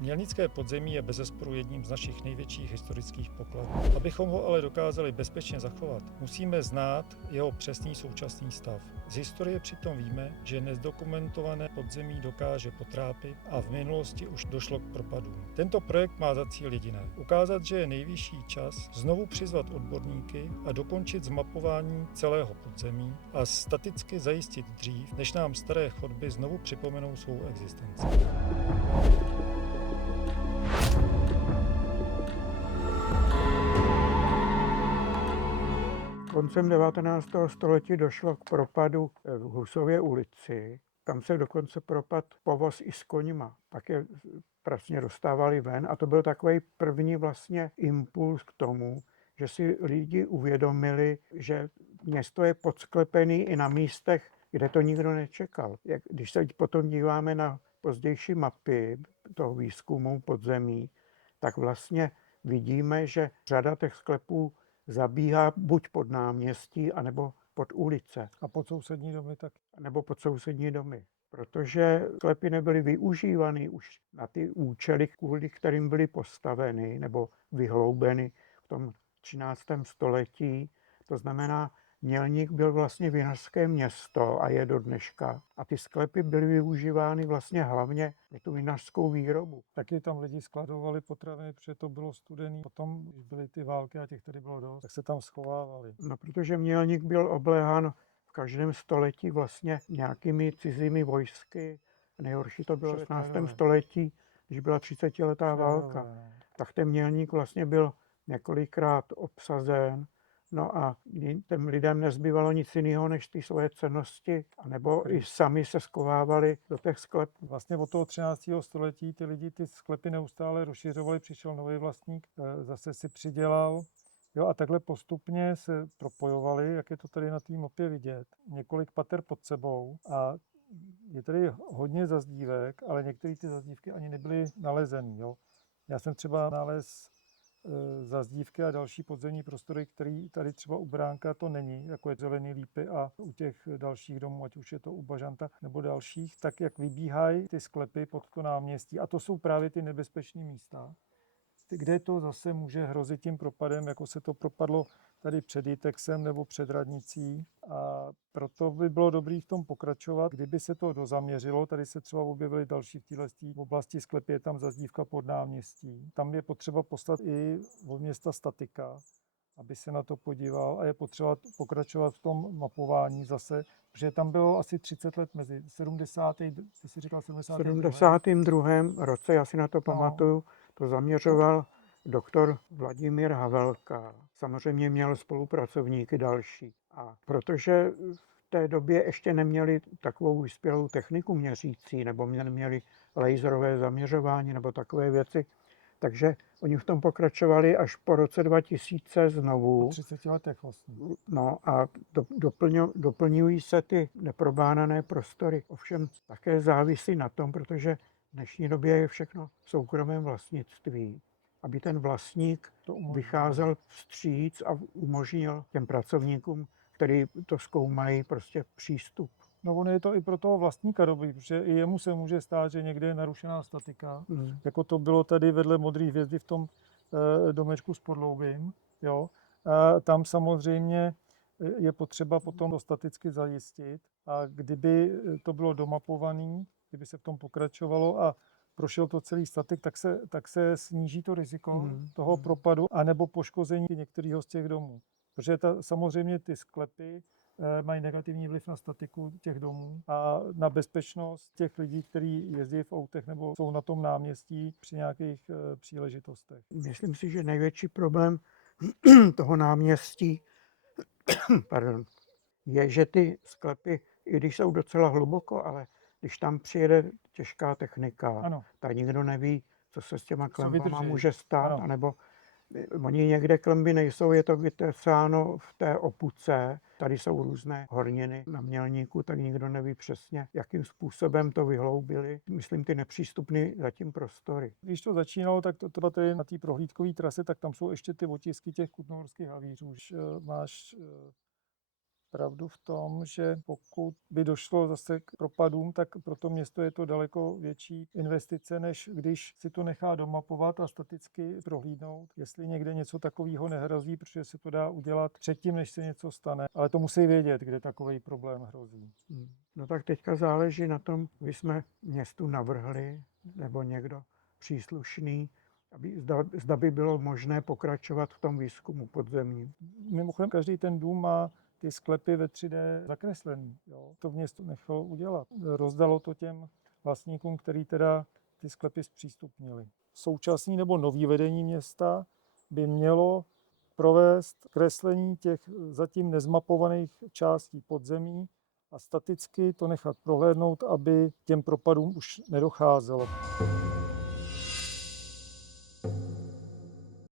Mělnické podzemí je bezesporu jedním z našich největších historických pokladů. Abychom ho ale dokázali bezpečně zachovat, musíme znát jeho přesný současný stav. Z historie přitom víme, že nezdokumentované podzemí dokáže potrápit a v minulosti už došlo k propadům. Tento projekt má za cíl jediné: ukázat, že je nejvyšší čas znovu přizvat odborníky a dokončit zmapování celého podzemí a staticky zajistit dřív, než nám staré chodby znovu připomenou svou existenci. Koncem 19. století došlo k propadu v Husově ulici. Tam se dokonce propadl povoz i s koňma. Pak je pracně dostávali ven a to byl takový první vlastně impuls k tomu, že si lidi uvědomili, že město je podsklepený i na místech, kde to nikdo nečekal. Když se potom díváme na pozdější mapy toho výzkumu podzemí, tak vlastně vidíme, že řada těch sklepů zabíhá buď pod náměstí, anebo pod ulice. A pod sousední domy taky. Nebo pod sousední domy. Protože sklepy nebyly využívány už na ty účely, kvůli kterým byly postaveny nebo vyhloubeny v tom 13. století. To znamená, Mělník byl vlastně vinařské město a je do dneška. A ty sklepy byly využívány vlastně hlavně na tu vinařskou výrobu. Taky tam lidi skladovali potraviny, protože to bylo studený. Potom, když byly ty války a těch tady bylo dost, tak se tam schovávali. No, protože Mělník byl obléhán v každém století vlastně nějakými cizími vojsky. Nejhorší to bylo v 16. století, když byla 30letá válka. Tak ten Mělník vlastně byl několikrát obsazen. No a těm lidem nezbývalo nic jiného než ty svoje cennosti, anebo i sami se skovávali do těch sklepů. Vlastně od toho 13. století ty lidi ty sklepy neustále rozšiřovali, přišel nový vlastník, zase si přidělal. Jo, a takhle postupně se propojovali, jak je to tady na té mapě vidět, několik pater pod sebou a je tady hodně zazdívek, ale některé ty zazdívky ani nebyly nalezeny. Jo. Já jsem třeba nalez zazdívky a další podzemní prostory, který tady třeba u Bránka to není, jako je Zelený lípy a u těch dalších domů, ať už je to u Bažanta nebo dalších, tak jak vybíhají ty sklepy pod to náměstí. A to jsou právě ty nebezpečné místa, kde to zase může hrozit tím propadem, jako se to propadlo tady před Jitexem nebo před radnicí. A proto by bylo dobré v tom pokračovat, kdyby se to dozaměřilo. Tady se třeba objevily další v oblasti sklepy, je tam zazdívka pod náměstí. Tam je potřeba poslat i od města statika, aby se na to podíval, a je potřeba pokračovat v tom mapování zase, protože tam bylo asi 30 let mezi 70. Ty jsi říkal 72. roce, já si na to pamatuju, to zaměřoval doktor Vladimír Havelka. Samozřejmě měl spolupracovníky další. A protože v té době ještě neměli takovou vyspělou techniku měřící, nebo neměli laserové zaměřování nebo takové věci, takže oni v tom pokračovali až po roce 2000 znovu. Po 30 letech vlastně. No a doplňují se ty neprobádané prostory. Ovšem také závisí na tom, protože v dnešní době je všechno v soukromém vlastnictví. Aby ten vlastník vycházel vstříc a umožnil těm pracovníkům, kteří to zkoumají, prostě přístup. No ono je to i pro toho vlastníka dobrý, protože i jemu se může stát, že někde je narušená statika, jako to bylo tady vedle Modré hvězdy v tom domečku s podloubím. Jo. A tam samozřejmě je potřeba potom to staticky zajistit, a kdyby to bylo domapované, kdyby se v tom pokračovalo a prošel to celý statik, tak se sníží to riziko toho propadu anebo poškození některého z těch domů. Protože samozřejmě ty sklepy mají negativní vliv na statiku těch domů a na bezpečnost těch lidí, kteří jezdí v autech nebo jsou na tom náměstí při nějakých příležitostech. Myslím si, že největší problém toho náměstí je, že ty sklepy, i když jsou docela hluboko, ale když tam přijede těžká technika, tak nikdo neví, co se s těma klembama může stát, anebo oni někde klemby nejsou, je to vytesáno v té opuce. Tady jsou různé horniny na Mělníku, tak nikdo neví přesně, jakým způsobem to vyhloubili. Myslím, ty nepřístupné zatím prostory. Když to začínalo, tak to tady na té prohlídkové trase, tak tam jsou ještě ty otisky těch kutnohorských havířů. Už máš pravdu v tom, že pokud by došlo zase k propadům, tak pro to město je to daleko větší investice, než když si to nechá domapovat a staticky prohlídnout, jestli někde něco takového nehrozí, protože se to dá udělat předtím, než se něco stane. Ale to musí vědět, kde takový problém hrozí. No tak teďka záleží na tom, my jsme městu navrhli, nebo někdo příslušný, zda by bylo možné pokračovat v tom výzkumu podzemním. Mimochodem, každý ten dům má ty sklepy ve 3D zakreslený. Jo. To město nechalo udělat. Rozdalo to těm vlastníkům, který teda ty sklepy zpřístupnili. Současný nebo nový vedení města by mělo provést kreslení těch zatím nezmapovaných částí podzemí a staticky to nechat prohlédnout, aby těm propadům už nedocházelo.